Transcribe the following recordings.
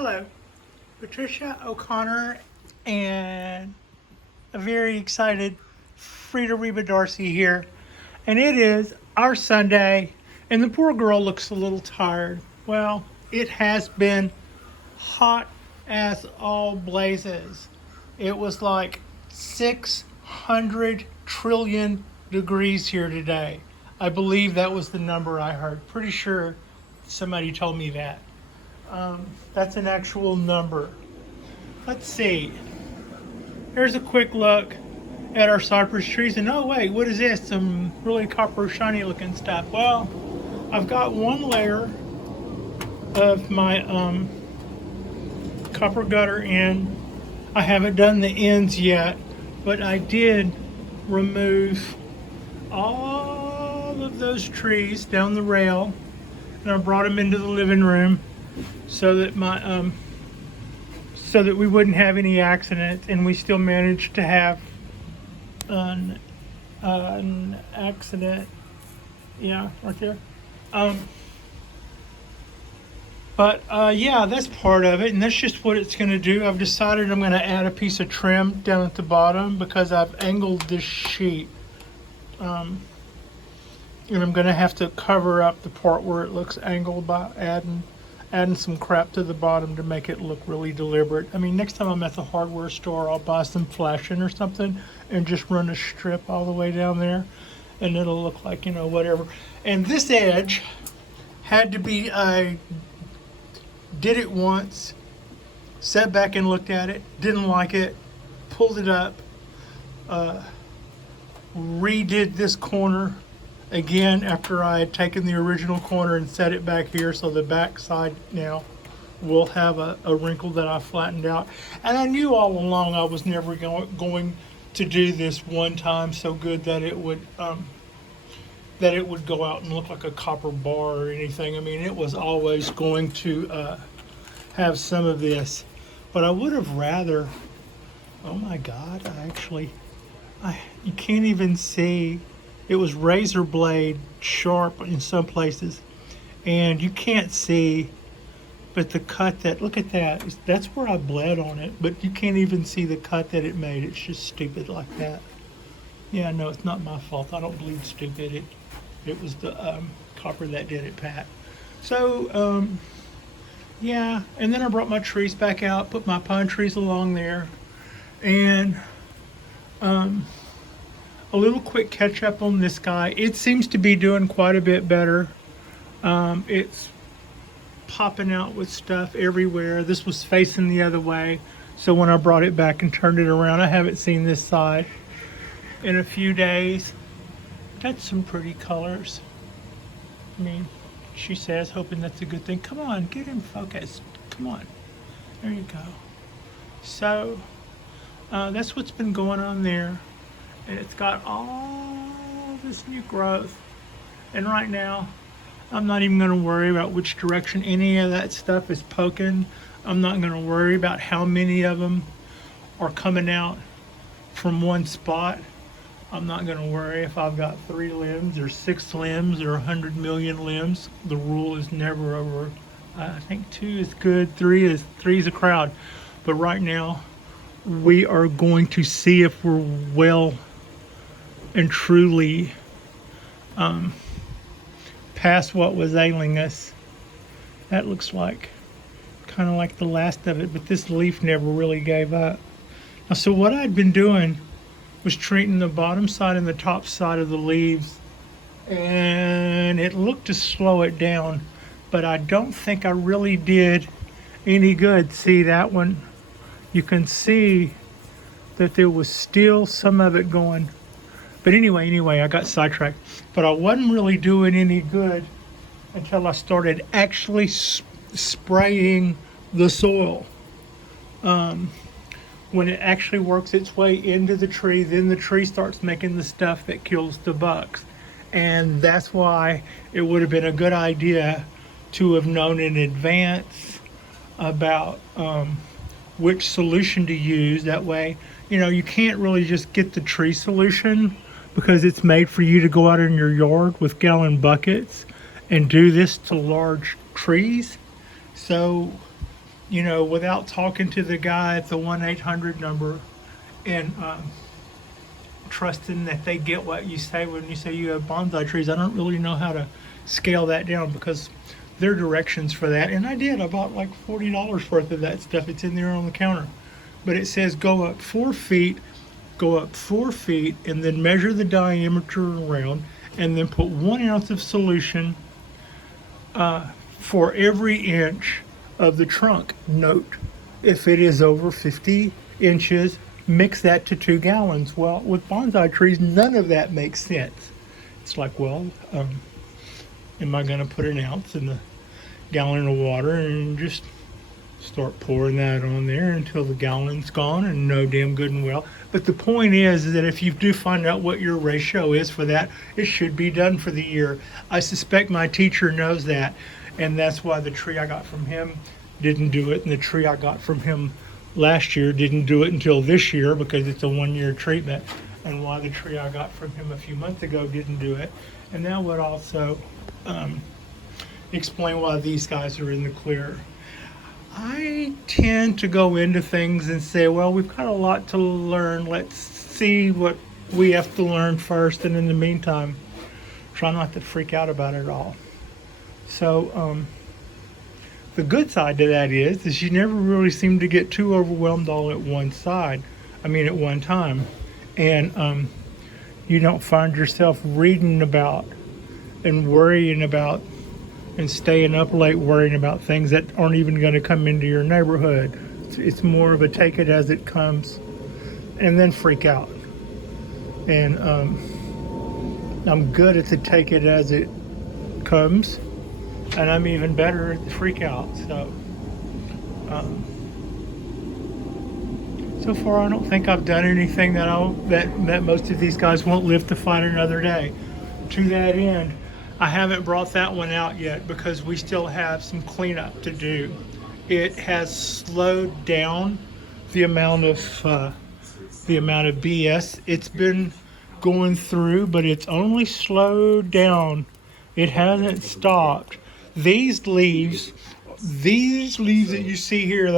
Hello, Patricia O'Connor and a very excited Frida Reba Darcy here. And it is our Sunday, and the poor girl looks a little tired. Well, it has been hot as all blazes. It was like 600 trillion degrees here today. I believe that was the number I heard. Pretty sure somebody told me that. That's an actual number. Let's see. Here's a quick look at our cypress trees. And oh wait, what is this? Some really copper shiny looking stuff. Well, I've got one layer of my copper gutter in. I haven't done the ends yet, but I did remove all of those trees down the rail, and I brought them into the living room so that my so that we wouldn't have any accidents, and we still managed to have an accident. Yeah, right there. But yeah, that's part of it, and that's just what it's going to do. I've decided I'm going to add a piece of trim down at the bottom because I've angled this sheet. And I'm going to have to cover up the part where it looks angled by adding some crap to the bottom to make it look really deliberate. I mean, next time I'm at the hardware store, I'll buy some flashing or something and just run a strip all the way down there, and it'll look like, you know, whatever. And this edge had to be, I did it once, sat back and looked at it, didn't like it, pulled it up, redid this corner again after I had taken the original corner and set it back here, so the back side now will have a wrinkle that I flattened out. And I knew all along I was never going to do this one time so good that it would go out and look like a copper bar or anything. I mean, it was always going to have some of this, but I would have rather, oh my God, you can't even see. It was razor blade sharp in some places, and you can't see, but the cut that, look at that, that's where I bled on it, but you can't even see the cut that it made. It's just stupid like that. Yeah, no, it's not my fault. I don't bleed stupid. It was the copper that did it, Pat. So, yeah, and then I brought my trees back out, put my pine trees along there, and a little quick catch up on this guy. It seems to be doing quite a bit better. It's popping out with stuff everywhere. This was facing the other way, so when I brought it back and turned it around, I haven't seen this side in a few days. That's some pretty colors. I mean, she says, hoping that's a good thing. Come on, get in focus. Come on. There you go. So, that's what's been going on there. And it's got all this new growth. And right now, I'm not even going to worry about which direction any of that stuff is poking. I'm not going to worry about how many of them are coming out from one spot. I'm not going to worry if I've got 3 limbs or 6 limbs or 100 million limbs. The rule is never over. I think 2 is good, 3 is a crowd. But right now, we are going to see if we're well and truly past what was ailing us. That looks like kind of like the last of it, but this leaf never really gave up. Now, so what I'd been doing was treating the bottom side and the top side of the leaves, and it looked to slow it down, but I don't think I really did any good. See that one? You can see that there was still some of it going. But anyway, I got sidetracked. But I wasn't really doing any good until I started actually spraying the soil. When it actually works its way into the tree, then the tree starts making the stuff that kills the bugs. And that's why it would have been a good idea to have known in advance about which solution to use. That way, you know, you can't really just get the tree solution because it's made for you to go out in your yard with gallon buckets and do this to large trees. So you know, without talking to the guy at the 1-800 number and trusting that they get what you say when you say you have bonsai trees. I don't really know how to scale that down because there are directions for that. And I did. I bought like $40 worth of that stuff. It's in there on the counter. But it says go up 4 feet, and then measure the diameter around, and then put 1 ounce of solution for every inch of the trunk. Note, if it is over 50 inches, mix that to 2 gallons. Well, with bonsai trees, none of that makes sense. It's like, well, am I going to put an ounce in the gallon of water and just start pouring that on there until the gallon's gone? And no, damn good and well. But the point is that if you do find out what your ratio is for that, it should be done for the year. I suspect my teacher knows that, and that's why the tree I got from him didn't do it, and the tree I got from him last year didn't do it until this year because it's a 1-year treatment, and why the tree I got from him a few months ago didn't do it. And that would also explain why these guys are in the clear. I tend to go into things and say, well, we've got a lot to learn. Let's see what we have to learn first, and in the meantime, try not to freak out about it all. So the good side to that is you never really seem to get too overwhelmed all at one time. And you don't find yourself reading about and worrying about and staying up late worrying about things that aren't even going to come into your neighborhood. It's more of a take it as it comes and then freak out. And I'm good at the take it as it comes, and I'm even better at the freak out. So far I don't think I've done anything that most of these guys won't live to fight another day. To that end, I haven't brought that one out yet because we still have some cleanup to do. It has slowed down the amount of BS it's been going through, but it's only slowed down. It hasn't stopped. These leaves that you see here,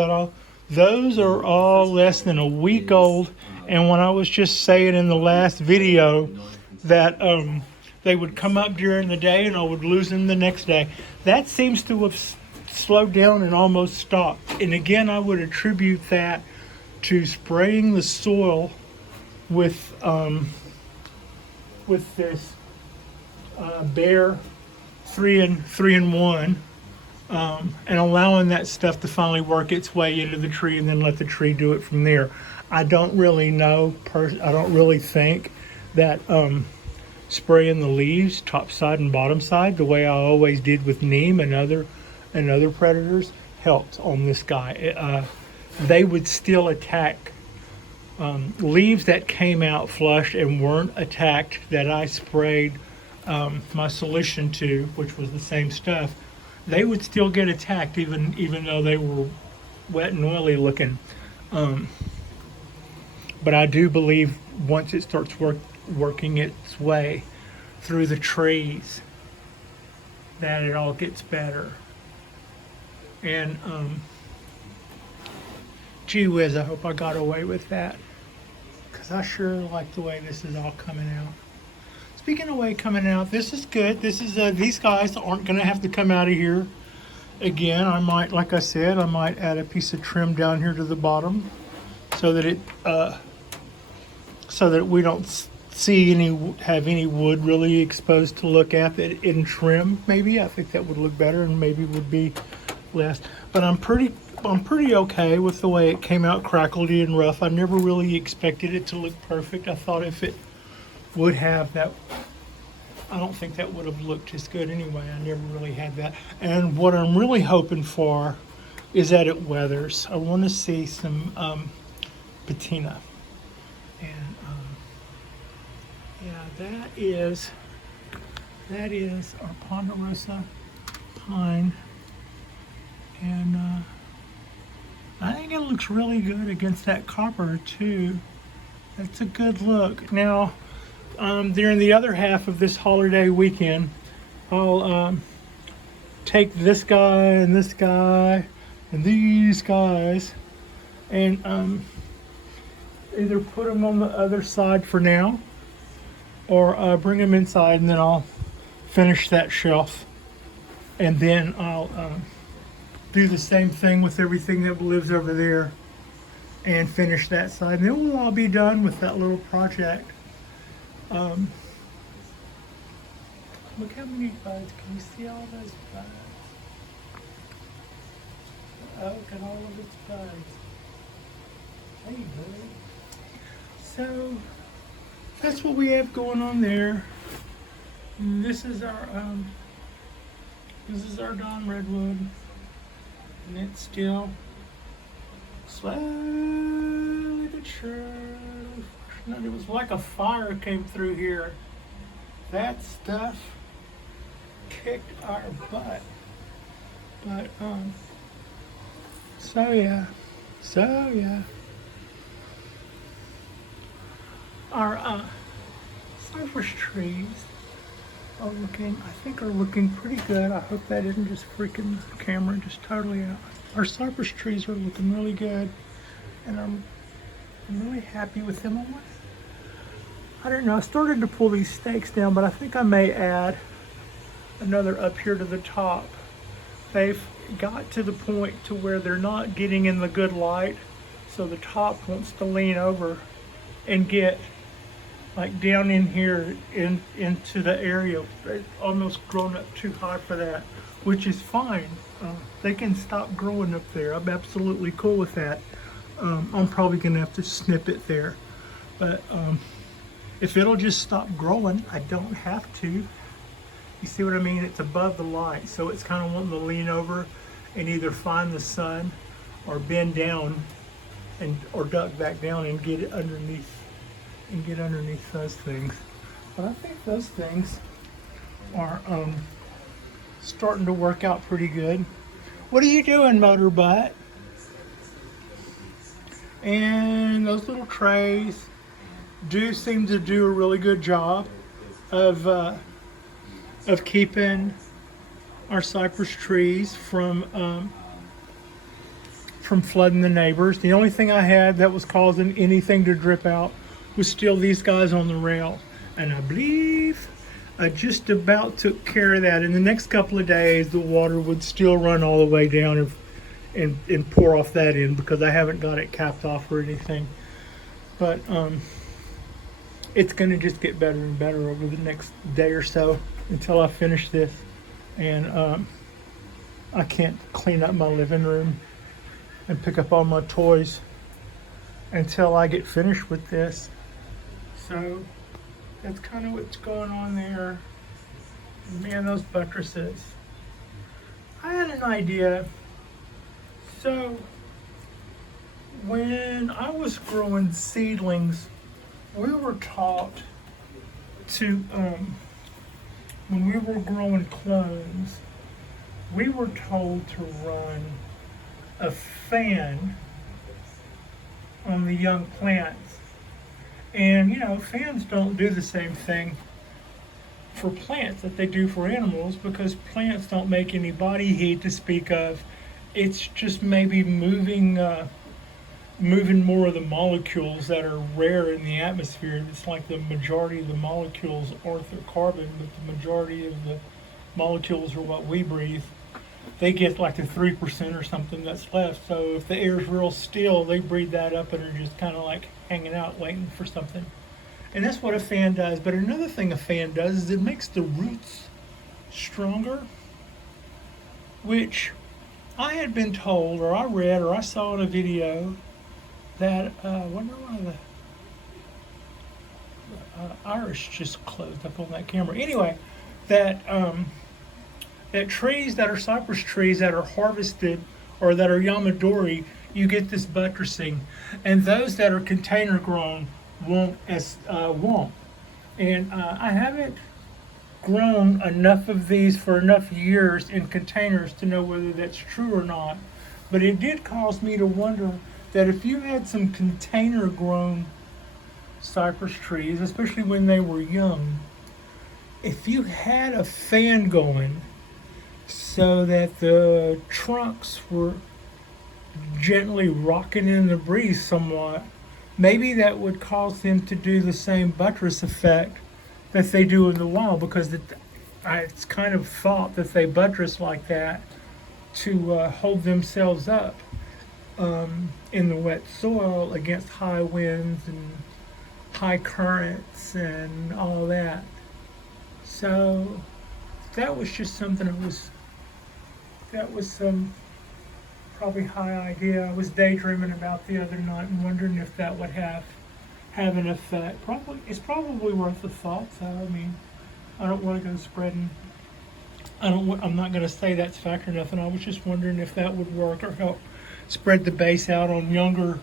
those are all less than a week old. And when I was just saying in the last video that they would come up during the day and I would lose them the next day, that seems to have slowed down and almost stopped. And again, I would attribute that to spraying the soil with this Bare 3-in-1 and allowing that stuff to finally work its way into the tree and then let the tree do it from there. I don't really know. I don't really think that spraying the leaves top side and bottom side the way I always did with neem and other predators helped on this guy. They would still attack leaves that came out flush and weren't attacked that I sprayed my solution to, which was the same stuff. They would still get attacked even though they were wet and oily looking. But I do believe once it starts working its way through the trees that it all gets better. And gee whiz, I hope I got away with that because I sure like the way this is all coming out. Speaking of way coming out, this is good. This is these guys aren't going to have to come out of here again. I might, like I said, I might add a piece of trim down here to the bottom so that we don't have any wood really exposed to look at it in trim. Maybe I think that would look better and maybe would be less. But I'm pretty okay with the way it came out, crackledy and rough. I never really expected it to look perfect. I thought if it would have that, I don't think that would have looked as good anyway. I never really had that. And what I'm really hoping for is that it weathers. I want to see some patina. And yeah, that is our ponderosa pine. And I think it looks really good against that copper too. That's a good look. Now, during the other half of this holiday weekend, I'll take this guy and these guys, and either put them on the other side for now, or bring them inside, and then I'll finish that shelf, and then I'll do the same thing with everything that lives over there, and finish that side, and then we'll all be done with that little project. Look how many buds. Can you see all those buds? Oh, look at all of its buds. Hey, buddy. So that's what we have going on there. And this is our Dawn Redwood, and it's still slowly but surely. It was like a fire came through here. That stuff kicked our butt. But so yeah. Our cypress trees are looking pretty good. I hope that isn't just freaking the camera just totally out. Our cypress trees are looking really good, and I'm really happy with them. I don't know, I started to pull these stakes down, but I think I may add another up here to the top. They've got to the point to where they're not getting in the good light, so the top wants to lean over and get like down in here into the area. It's almost grown up too high for that, which is fine. They can stop growing up there. I'm absolutely cool with that. I'm probably gonna have to snip it there, but if it'll just stop growing, I don't have to. You see what I mean? It's above the light, so it's kind of wanting to lean over and either find the sun or bend down or duck back down and get it underneath those things. But I think those things are starting to work out pretty good. What are you doing, Motor Butt? And those little trays do seem to do a really good job of keeping our cypress trees from flooding the neighbors. The only thing I had that was causing anything to drip out was still these guys on the rail, and I believe I just about took care of that. In the next couple of days, the water would still run all the way down and pour off that end, because I haven't got it capped off or anything. But it's going to just get better and better over the next day or so until I finish this. And I can't clean up my living room and pick up all my toys until I get finished with this. So that's kind of what's going on there. Man, those buttresses. I had an idea. So when I was growing seedlings, we were taught to, when we were growing clones, we were told to run a fan on the young plants. And you know, fans don't do the same thing for plants that they do for animals, because plants don't make any body heat to speak of. It's just maybe moving more of the molecules that are rare in the atmosphere. It's like the majority of the molecules are carbon, but the majority of the molecules are what we breathe. They get like the 3% or something that's left. So if the air's real still, they breathe that up and are just kind of like hanging out waiting for something. And that's what a fan does. But another thing a fan does is it makes the roots stronger, which I had been told, or I read, or I saw in a video that, wonder why the iris just closed up on that camera. Anyway, that trees that are cypress trees that are harvested or that are Yamadori, you get this buttressing, and those that are container grown won't. And I haven't grown enough of these for enough years in containers to know whether that's true or not. But it did cause me to wonder that if you had some container grown cypress trees, especially when they were young, if you had a fan going so that the trunks were gently rocking in the breeze somewhat. Maybe that would cause them to do the same buttress effect that they do in the wall, because it's kind of thought that they buttress like that to hold themselves up in the wet soil against high winds and high currents and all that. So that was just something that was some probably high idea I was daydreaming about the other night and wondering if that would have an effect. It's probably worth a thought. So I mean, I don't want to go spreading. I'm not going to say that's fact or nothing. I was just wondering if that would work or help spread the base out on younger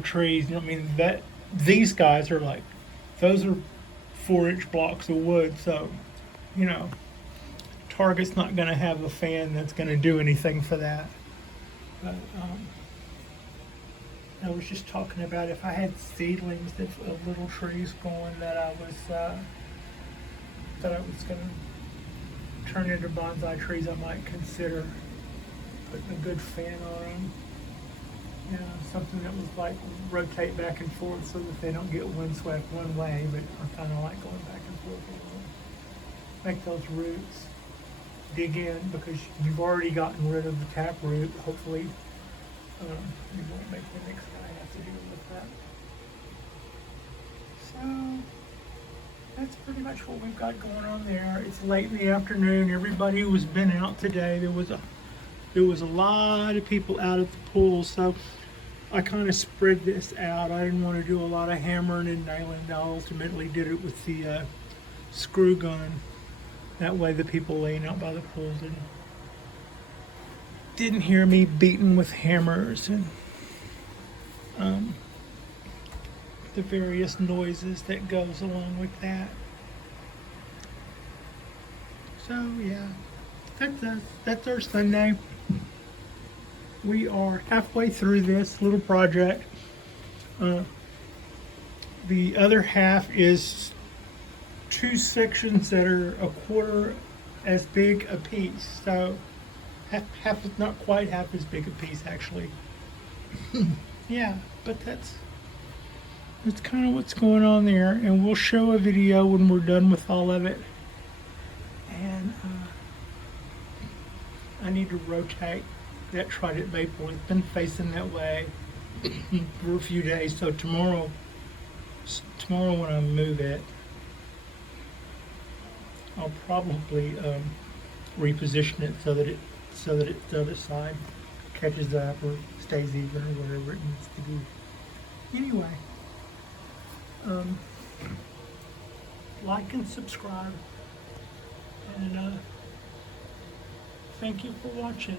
trees. I mean, that these guys are like, those are 4-inch blocks of wood. So, you know, Target's not going to have a fan that's going to do anything for that. But I was just talking about if I had seedlings of little trees going that I was going to turn into bonsai trees, I might consider putting a good fan on them. You know, something that was like rotate back and forth so that they don't get windswept one way, but I kind of like going back and forth a little. Make those roots dig in, because you've already gotten rid of the tap root. Hopefully, you won't make the next guy have to deal with that. So that's pretty much what we've got going on there. It's late in the afternoon. Everybody who's been out today, there was a lot of people out at the pool, so I kind of spread this out. I didn't want to do a lot of hammering and nailing. I ultimately did it with the screw gun. That way the people laying out by the pool didn't hear me beating with hammers and the various noises that goes along with that. So yeah, that's our Sunday. We are halfway through this little project. The other half is 2 sections that are a quarter as big a piece. So half, not quite half as big a piece actually. Yeah, but that's kind of what's going on there, and we'll show a video when we're done with all of it. And I need to rotate that trident maple. It's been facing that way for a few days, so tomorrow when I move it, I'll probably reposition it so that the other side catches up or stays even or whatever it needs to be. Anyway, like and subscribe, and thank you for watching.